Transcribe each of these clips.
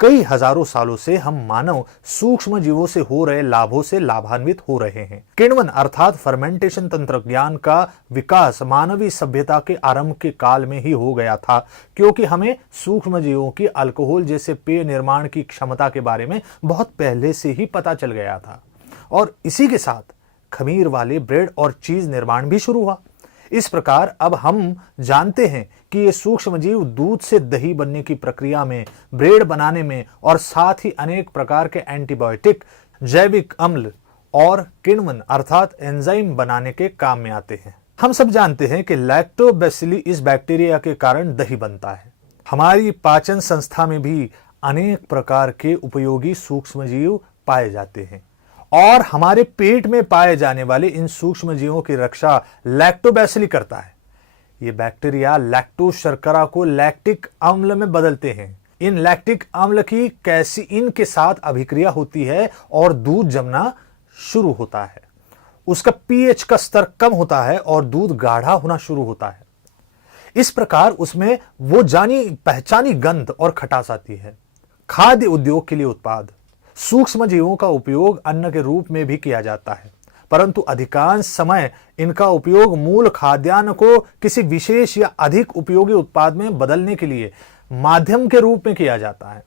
कई हजारों सालों से हम मानव सूक्ष्म जीवों से हो रहे लाभों से लाभान्वित हो रहे हैं। किण्वन अर्थात फर्मेंटेशन तंत्र ज्ञान का विकास मानवीय सभ्यता के आरंभ के काल में ही हो गया था, क्योंकि हमें सूक्ष्म जीवों की अल्कोहल जैसे पेय निर्माण की क्षमता के बारे में बहुत पहले से ही पता चल गया था और इसी के साथ खमीर वाले ब्रेड और चीज निर्माण भी शुरू हुआ। इस प्रकार अब हम जानते हैं कि ये सूक्ष्म जीव दूध से दही बनने की प्रक्रिया में, ब्रेड बनाने में और साथ ही अनेक प्रकार के एंटीबायोटिक, जैविक अम्ल और किण्वन अर्थात एंजाइम बनाने के काम में आते हैं। हम सब जानते हैं कि लैक्टोबैसिली इस बैक्टीरिया के कारण दही बनता है। हमारी पाचन संस्था में भी अनेक प्रकार के उपयोगी सूक्ष्म जीव पाए जाते हैं और हमारे पेट में पाए जाने वाले इन सूक्ष्म जीवों की रक्षा लैक्टोबैसिली करता है। ये बैक्टीरिया लैक्टोज शर्करा को लैक्टिक अम्ल में बदलते हैं। इन लैक्टिक अम्ल की कैसीन के साथ अभिक्रिया होती है और दूध जमना शुरू होता है। उसका पीएच का स्तर कम होता है और दूध गाढ़ा होना शुरू होता है। इस प्रकार उसमें वो जानी पहचानी गंध और खटास आती है। खाद्य उद्योग के लिए उत्पाद सूक्ष्म जीवों का उपयोग अन्न के रूप में भी किया जाता है, परंतु अधिकांश समय इनका उपयोग मूल खाद्यान्न को किसी विशेष या अधिक उपयोगी उत्पाद में बदलने के लिए माध्यम के रूप में किया जाता है।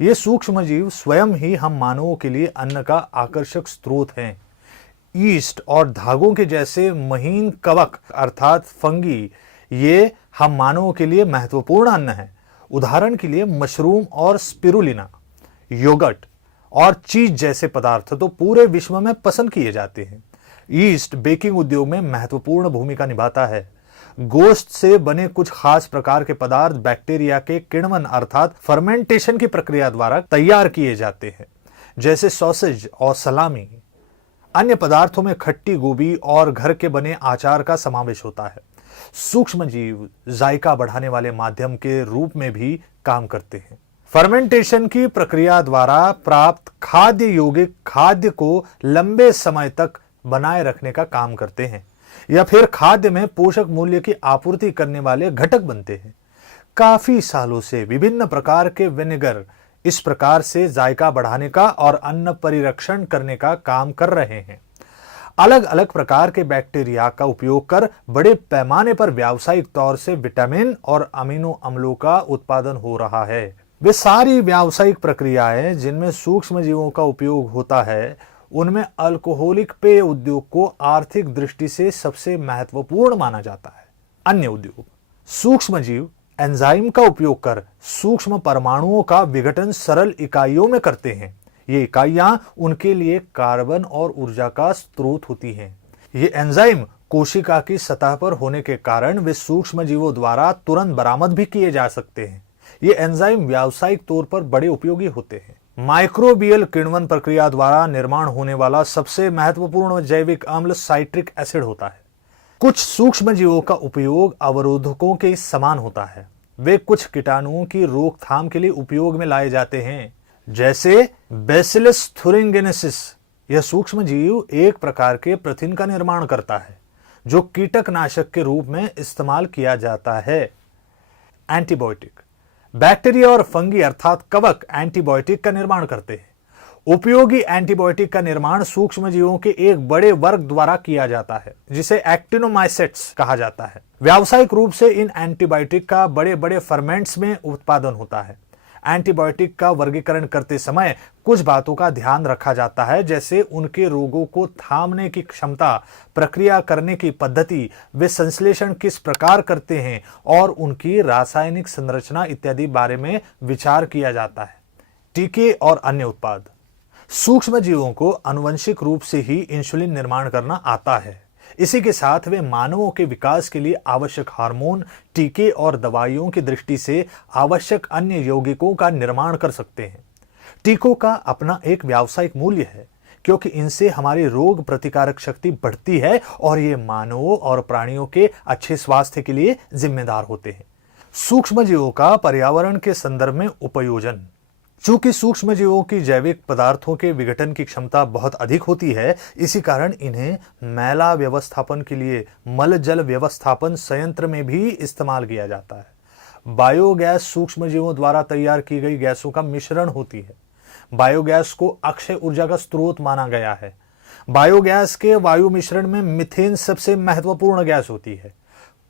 ये सूक्ष्म जीव स्वयं ही हम मानवों के लिए अन्न का आकर्षक स्रोत हैं। ईस्ट और धागों के जैसे महीन कवक अर्थात फंगी ये हम मानवों के लिए महत्वपूर्ण अन्न है। उदाहरण के लिए मशरूम और स्पिरुलिना, योगर्ट और चीज जैसे पदार्थ तो पूरे विश्व में पसंद किए जाते हैं। ईस्ट बेकिंग उद्योग में महत्वपूर्ण भूमिका निभाता है। गोश्त से बने कुछ खास प्रकार के पदार्थ बैक्टीरिया के किण्वन अर्थात फर्मेंटेशन की प्रक्रिया द्वारा तैयार किए जाते हैं, जैसे सॉसेज और सलामी। अन्य पदार्थों में खट्टी गोभी और घर के बने आचार का समावेश होता है। सूक्ष्म जीव जायका बढ़ाने वाले माध्यम के रूप में भी काम करते हैं। फर्मेंटेशन की प्रक्रिया द्वारा प्राप्त खाद्य यौगिक खाद्य को लंबे समय तक बनाए रखने का काम करते हैं या फिर खाद्य में पोषक मूल्य की आपूर्ति करने वाले घटक बनते हैं। काफी सालों से विभिन्न प्रकार के विनेगर इस प्रकार से जायका बढ़ाने का और अन्न परिरक्षण करने का काम कर रहे हैं। अलग अलग प्रकार के बैक्टीरिया का उपयोग कर बड़े पैमाने पर व्यावसायिक तौर से विटामिन और अमीनो अम्लों का उत्पादन हो रहा है। वे सारी व्यावसायिक प्रक्रियाएं जिनमें सूक्ष्म जीवों का उपयोग होता है, उनमें अल्कोहलिक पेय उद्योग को आर्थिक दृष्टि से सबसे महत्वपूर्ण माना जाता है। अन्य उद्योग सूक्ष्म जीव एंजाइम का उपयोग कर सूक्ष्म परमाणुओं का विघटन सरल इकाइयों में करते हैं। ये इकाइयां उनके लिए कार्बन और ऊर्जा का स्रोत होती हैं। ये एंजाइम कोशिका की सतह पर होने के कारण वे सूक्ष्म जीवों द्वारा तुरंत बरामद भी किए जा सकते हैं। ये एंजाइम व्यावसायिक तौर पर बड़े उपयोगी होते हैं। माइक्रोबियल किण्वन प्रक्रिया द्वारा निर्माण होने वाला सबसे महत्वपूर्ण जैविक अम्ल साइट्रिक एसिड होता है। कुछ सूक्ष्म जीवों का उपयोग अवरोधकों के समान होता है। वे कुछ कीटाणुओं की रोकथाम के लिए उपयोग में लाए जाते हैं, जैसे बैसिलस थुरिंगिनेसिस। यह सूक्ष्म जीव एक प्रकार के प्रथिन का निर्माण करता है जो कीटकनाशक के रूप में इस्तेमाल किया जाता है। एंटीबायोटिक बैक्टीरिया और फंगी अर्थात कवक एंटीबायोटिक का निर्माण करते हैं। उपयोगी एंटीबायोटिक का निर्माण सूक्ष्म जीवों के एक बड़े वर्ग द्वारा किया जाता है जिसे एक्टिनोमाइसेट्स कहा जाता है। व्यावसायिक रूप से इन एंटीबायोटिक का बड़े बड़े फर्मेंट्स में उत्पादन होता है। एंटीबायोटिक का वर्गीकरण करते समय कुछ बातों का ध्यान रखा जाता है, जैसे उनके रोगों को थामने की क्षमता, प्रक्रिया करने की पद्धति, वे संश्लेषण किस प्रकार करते हैं और उनकी रासायनिक संरचना इत्यादि बारे में विचार किया जाता है। टीके और अन्य उत्पाद सूक्ष्म जीवों को आनुवंशिक रूप से ही इंसुलिन निर्माण करना आता है। इसी के साथ वे मानवों के विकास के लिए आवश्यक हार्मोन, टीके और दवाइयों की दृष्टि से आवश्यक अन्य यौगिकों का निर्माण कर सकते हैं। टीकों का अपना एक व्यावसायिक मूल्य है, क्योंकि इनसे हमारी रोग प्रतिकारक शक्ति बढ़ती है और ये मानवों और प्राणियों के अच्छे स्वास्थ्य के लिए जिम्मेदार होते हैं। सूक्ष्म जीवों का पर्यावरण के संदर्भ में उपयोजन। चूंकि सूक्ष्म जीवों की जैविक पदार्थों के विघटन की क्षमता बहुत अधिक होती है, इसी कारण इन्हें मैला व्यवस्थापन के लिए मल जल व्यवस्थापन संयंत्र में भी इस्तेमाल किया जाता है। बायोगैस सूक्ष्म जीवों द्वारा तैयार की गई गैसों का मिश्रण होती है। बायोगैस को अक्षय ऊर्जा का स्रोत माना गया है। बायोगैस के वायु मिश्रण में मीथेन सबसे महत्वपूर्ण गैस होती है।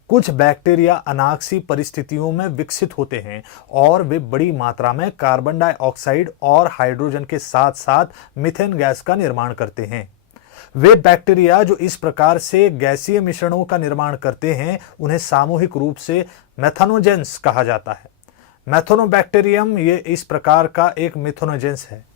कुछ बैक्टीरिया अनाक्सी परिस्थितियों में विकसित होते हैं और वे बड़ी मात्रा में कार्बन डाइऑक्साइड और हाइड्रोजन के साथ साथ मीथेन गैस का निर्माण करते हैं। वे बैक्टीरिया जो इस प्रकार से गैसीय मिश्रणों का निर्माण करते हैं उन्हें सामूहिक रूप से मेथनोजेंस कहा जाता है। मेथनोबैक्टीरियम ये इस प्रकार का एक मेथनोजेंस है।